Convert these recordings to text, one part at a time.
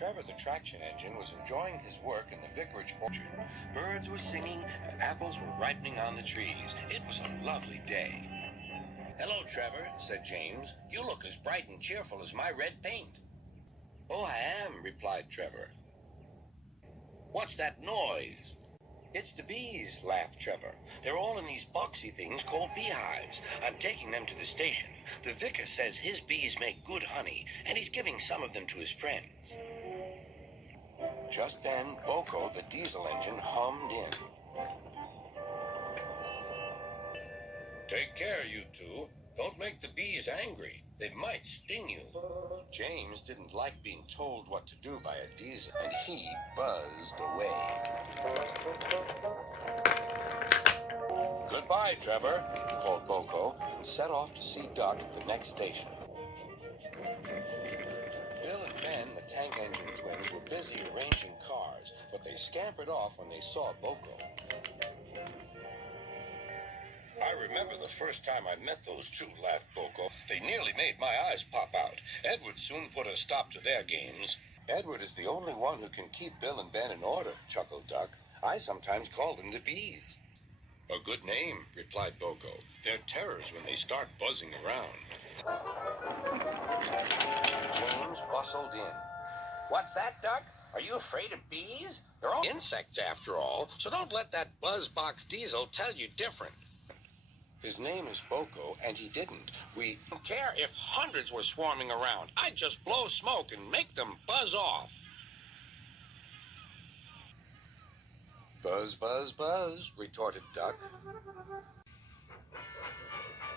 Trevor the traction engine was enjoying his work in the vicarage orchard, birds were singing and apples were ripening on the trees. It was a lovely day. "Hello, Trevor," said James. "You look as bright and cheerful as my red paint." "Oh, I am," replied Trevor. "What's that noise?" "It's the bees," laughed Trevor. "They're all in these boxy things called beehives. I'm taking them to the station. The vicar says his bees make good honey, and he's giving some of them to his friends." Just then, Boko, the diesel engine, hummed in. "Take care, you two. Don't make the bees angry. They might sting you." James didn't like being told what to do by a diesel, and he buzzed away. "Goodbye, Trevor," called Boko, and set off to see Duck at the next station. Bill and Ben, the tank engine twins, were busy arranging cars, but they scampered off when they saw Boko. "I remember the first time I met those two," laughed Boko. "They nearly made my eyes pop out. Edward soon put a stop to their games." "Edward is the only one who can keep Bill and Ben in order," chuckled Duck. "I sometimes call them the bees." "A good name," replied Boko. "They're terrors when they start buzzing around." James bustled in. "What's that, Duck? Are you afraid of bees? They're all insects after all, so don't let that buzzbox diesel tell you different." "His name is Boko, and he didn't. We don't care if hundreds were swarming around. I'd just blow smoke and make them buzz off." "Buzz, buzz, buzz," retorted Duck.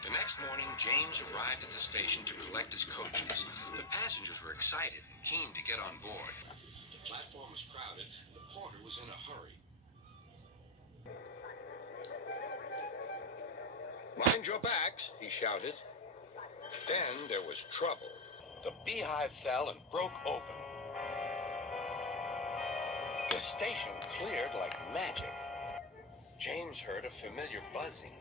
The next morning, James arrived at the station to collect his coaches. The passengers were excited and keen to get on board. The platform was crowded, and the porter was in a hurry. "Mind your backs," he shouted. Then there was trouble. The beehive fell and broke open. The station cleared like magic. James heard a familiar buzzing.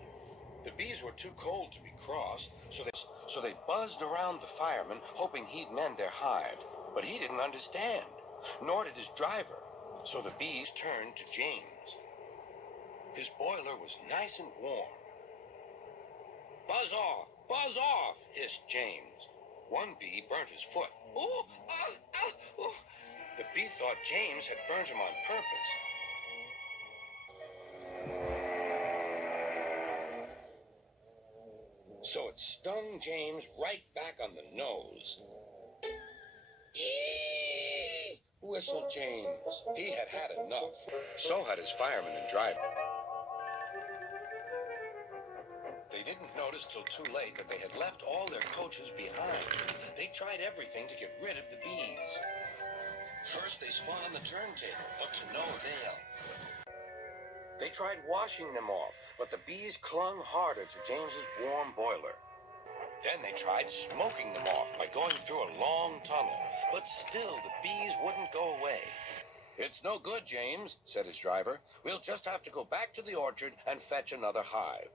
The bees were too cold to be cross, so they buzzed around the fireman, hoping he'd mend their hive. But he didn't understand, nor did his driver. So the bees turned to James. His boiler was nice and warm. Buzz off," hissed James. One bee burnt his foot. "Ooh, ooh." The bee thought James had burnt him on purpose. So it stung James right back on the nose. "Eee!" whistled James. He had had enough. So had his fireman and driver. They didn't notice till too late that they had left all their coaches behind. They tried everything to get rid of the bees. First they spun on the turntable, but to no avail. They tried washing them off, but the bees clung harder to James's warm boiler. Then they tried smoking them off by going through a long tunnel, but still the bees wouldn't go away. "It's no good, James," said his driver. "We'll just have to go back to the orchard and fetch another hive."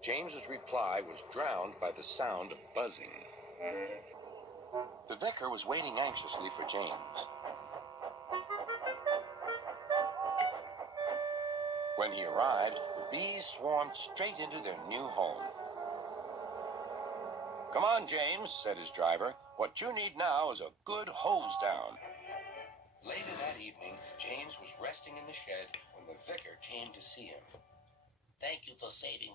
James's reply was drowned by the sound of buzzing. The vicar was waiting anxiously for James. When he arrived, the bees swarmed straight into their new home. "Come on, James," said his driver. "What you need now is a good hose down." Later that evening, James was resting in the shed when the vicar came to see him. "Thank you for saving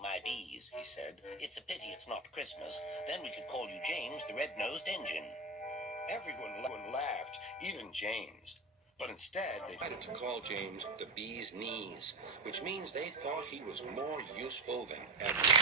my bees," he said. "It's a pity it's not Christmas. Then we could call you James the Red-Nosed Engine." Everyone laughed, even James. But instead, they decided to call James the Bee's Knees, which means they thought he was more useful than ever.